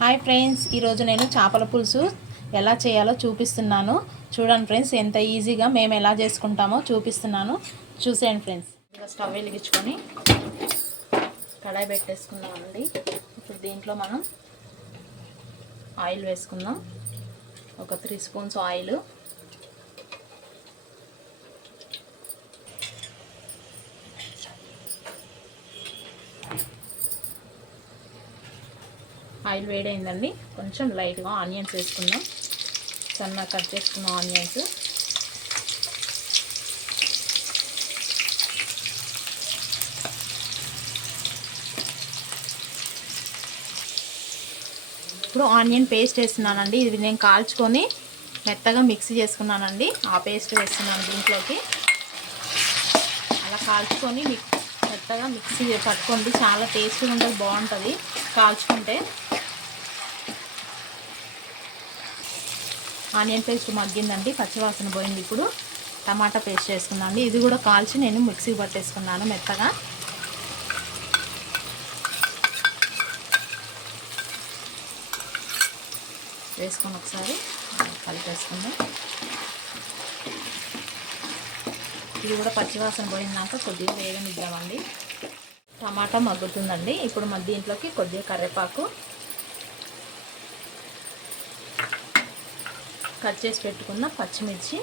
Hi friends, ఈరోజు నేను చేపల పులుసు ఎలా చేయాలో చూపిస్తున్నాను. చూడండి ఫ్రెండ్స్, ఎంత ఈజీగా మేము ఎలా చేసుకుంటామో చూపిస్తున్నాను. చూసేయండి ఫ్రెండ్స్. ఇక స్టవ్ వెలిగించుకొని కడాయి పెట్టేసుకుందామండి. ఇప్పుడు దీంట్లో మనం ఆయిల్ వేసుకుందాం. ఒక 3 స్పూన్స్ ఆయిల్. ఆయిల్ వేడైందండి. కొంచెం లైట్గా ఆనియన్స్ వేసుకుందాం. సన్నగా కట్ చేసుకున్న ఆనియన్స్. ఇప్పుడు ఆనియన్ పేస్ట్ వేస్తున్నానండి. ఇది నేను కాల్చుకొని మెత్తగా మిక్సీ చేసుకున్నానండి. ఆ పేస్ట్ వేస్తున్నాను దీంట్లోకి. అలా కాల్చుకొని మెత్తగా మిక్సీ పట్టుకోండి. చాలా టేస్ట్గా ఉంటుంది, బాగుంటుంది కాల్చుకుంటే. ఆనియన్ పేస్ట్ మగ్గిందండి, పచ్చివాసన పోయింది. ఇప్పుడు టమాటా పేస్ట్ వేసుకున్నాను. ఇది కూడా కాల్చి నేను మిక్సీకి పట్టేసుకున్నాను మెత్తగా. వేసుకొని ఒకసారి కలిపేసుకుందాం. ఇది కూడా పచ్చివాసన పోయిందాక కొద్దిగా వేగనిద్దామండి. టమాటా మగ్గుతుందండి. ఇప్పుడు దీంట్లోకి కొద్దిగా కరివేపాకు, కట్ చేసి పెట్టుకున్న పచ్చిమిర్చి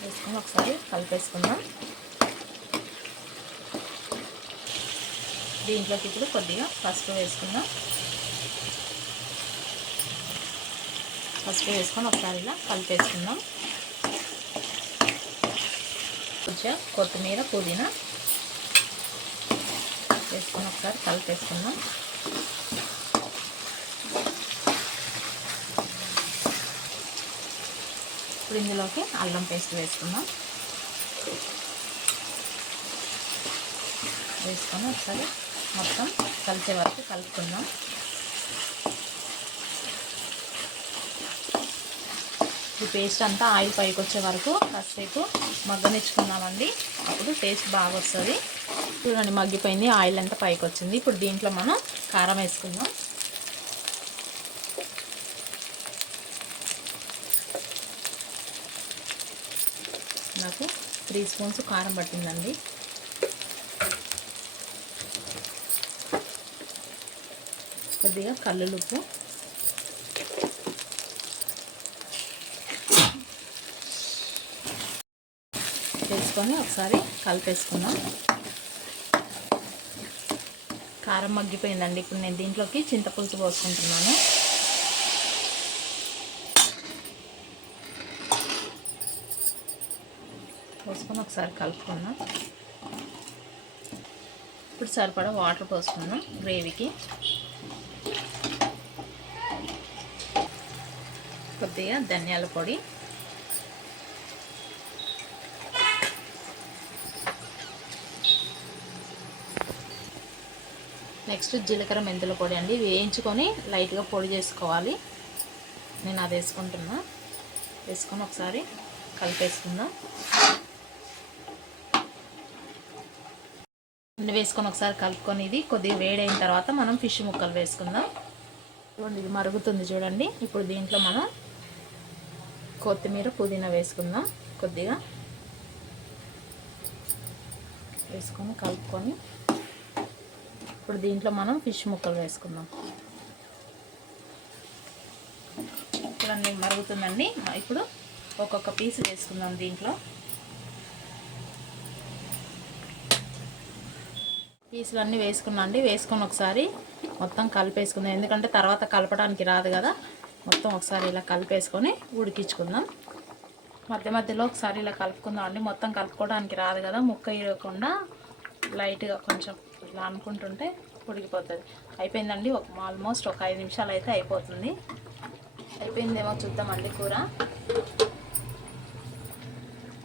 వేసుకొని ఒకసారి కలిపేసుకుందాం. దీంట్లోకి ఇప్పుడు కొద్దిగా పసుపు వేసుకుందాం. పసుపు వేసుకొని ఒకసారి ఇలా కలిపేసుకుందాం. కొంచెం కొత్తిమీర, పుదీనా వేసుకొని ఒకసారి కలిపేసుకుందాం. ఇప్పుడు ఇందులోకి అల్లం పేస్ట్ వేసుకుందాం. వేసుకొని ఒకసారి మొత్తం కలిసే వరకు కలుపుకుందాం. ఈ పేస్ట్ అంతా ఆయిల్ పైకి వచ్చే వరకు కాసేపు మగ్గనిచ్చుకుందామండి. అప్పుడు టేస్ట్ బాగా వస్తుంది. చూడండి, మగ్గిపోయింది, ఆయిల్ అంతా పైకి వచ్చింది. ఇప్పుడు దీంట్లో మనం కారం వేసుకుందాం. నాకు 3 స్పూన్స్ కారం పట్టిందండి. కొద్దిగా కల్లులుప్పు, వేసుకొని ఒకసారి కలిపేసుకుందాం. కారం మగ్గిపోయిందండి. ఇప్పుడు నేను దీంట్లోకి చింతపులుసు పోసుకుంటున్నాను. పోసుకొని ఒకసారి కలుపుకుందాం. ఇప్పుడు సరిపడా వాటర్ పోసుకుందాం గ్రేవీకి. కొద్దిగా ధనియాల పొడి, నెక్స్ట్ జీలకర్ర మెంతుల పొడి అండి. ఇవి వేయించుకొని లైట్గా పొడి చేసుకోవాలి. నేను అది వేసుకుంటున్నా. వేసుకొని ఒకసారి కలిపేసుకుందాం. అన్నీ వేసుకొని ఒకసారి కలుపుకొని ఇది కొద్దిగా వేడైన తర్వాత మనం ఫిష్ ముక్కలు వేసుకుందాం. చూడండి, ఇది మరుగుతుంది చూడండి. ఇప్పుడు దీంట్లో మనం కొత్తిమీర, పుదీనా వేసుకుందాం. కొద్దిగా వేసుకొని కలుపుకొని ఇప్పుడు దీంట్లో మనం ఫిష్ ముక్కలు వేసుకుందాం. చూడండి, మరుగుతుందండి. ఇప్పుడు ఒక్కొక్క పీస్ వేసుకుందాం దీంట్లో. పీసులు అన్నీ వేసుకున్నాం అండి. వేసుకొని ఒకసారి మొత్తం కలిపేసుకుందాం. ఎందుకంటే తర్వాత కలపడానికి రాదు కదా. మొత్తం ఒకసారి ఇలా కలిపేసుకొని ఉడికించుకుందాం. మధ్య మధ్యలో ఒకసారి ఇలా కలుపుకుందాం అండి. మొత్తం కలుపుకోవడానికి రాదు కదా, ముక్క ఇరగకుండా లైట్గా కొంచెం ఇలా అనుకుంటుంటే ఉడికిపోతుంది. అయిపోయిందండి. ఆల్మోస్ట్ ఒక 5 నిమిషాలు అయితే అయిపోతుంది. అయిపోయిందేమో చూద్దామండి కూర.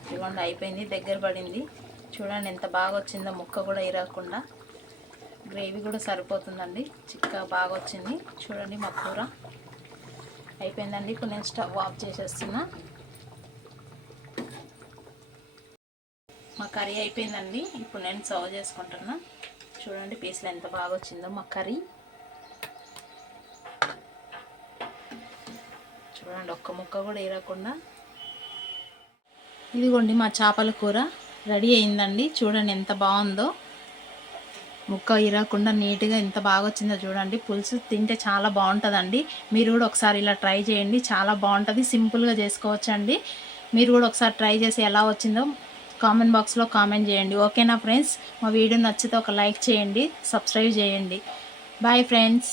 ఇదిగోండి, అయిపోయింది, దగ్గర పడింది. చూడండి ఎంత బాగా వచ్చిందో, ముక్క కూడా ఇరగకుండా. గ్రేవీ కూడా సరిపోతుందండి, చిక్కగా బాగా వచ్చింది. చూడండి మా కూర అయిపోయిందండి. ఇప్పుడు నేను స్టవ్ ఆఫ్ చేసేస్తున్నా. మా కర్రీ అయిపోయిందండి. ఇప్పుడు నేను సర్వ్ చేసుకుంటున్నా. చూడండి పీస్లు ఎంత బాగా వచ్చిందో మా కర్రీ. చూడండి ఒక్క ముక్క కూడా ఏరకుండా. ఇదిగోండి మా చేపల కూర రెడీ అయిందండి. చూడండి ఎంత బాగుందో, ముక్క ఇరగకుండా నీట్గా ఎంత బాగా వచ్చిందో చూడండి. పులుసు తింటే చాలా బాగుంటుందండి. మీరు కూడా ఒకసారి ఇలా ట్రై చేయండి, చాలా బాగుంటుంది. సింపుల్గా చేసుకోవచ్చండి. మీరు కూడా ఒకసారి ట్రై చేసి ఎలా వచ్చిందో కామెంట్ బాక్స్లో కామెంట్ చేయండి. ఓకేనా ఫ్రెండ్స్? మా వీడియో నచ్చితే ఒక లైక్ చేయండి, సబ్స్క్రైబ్ చేయండి. Bye friends.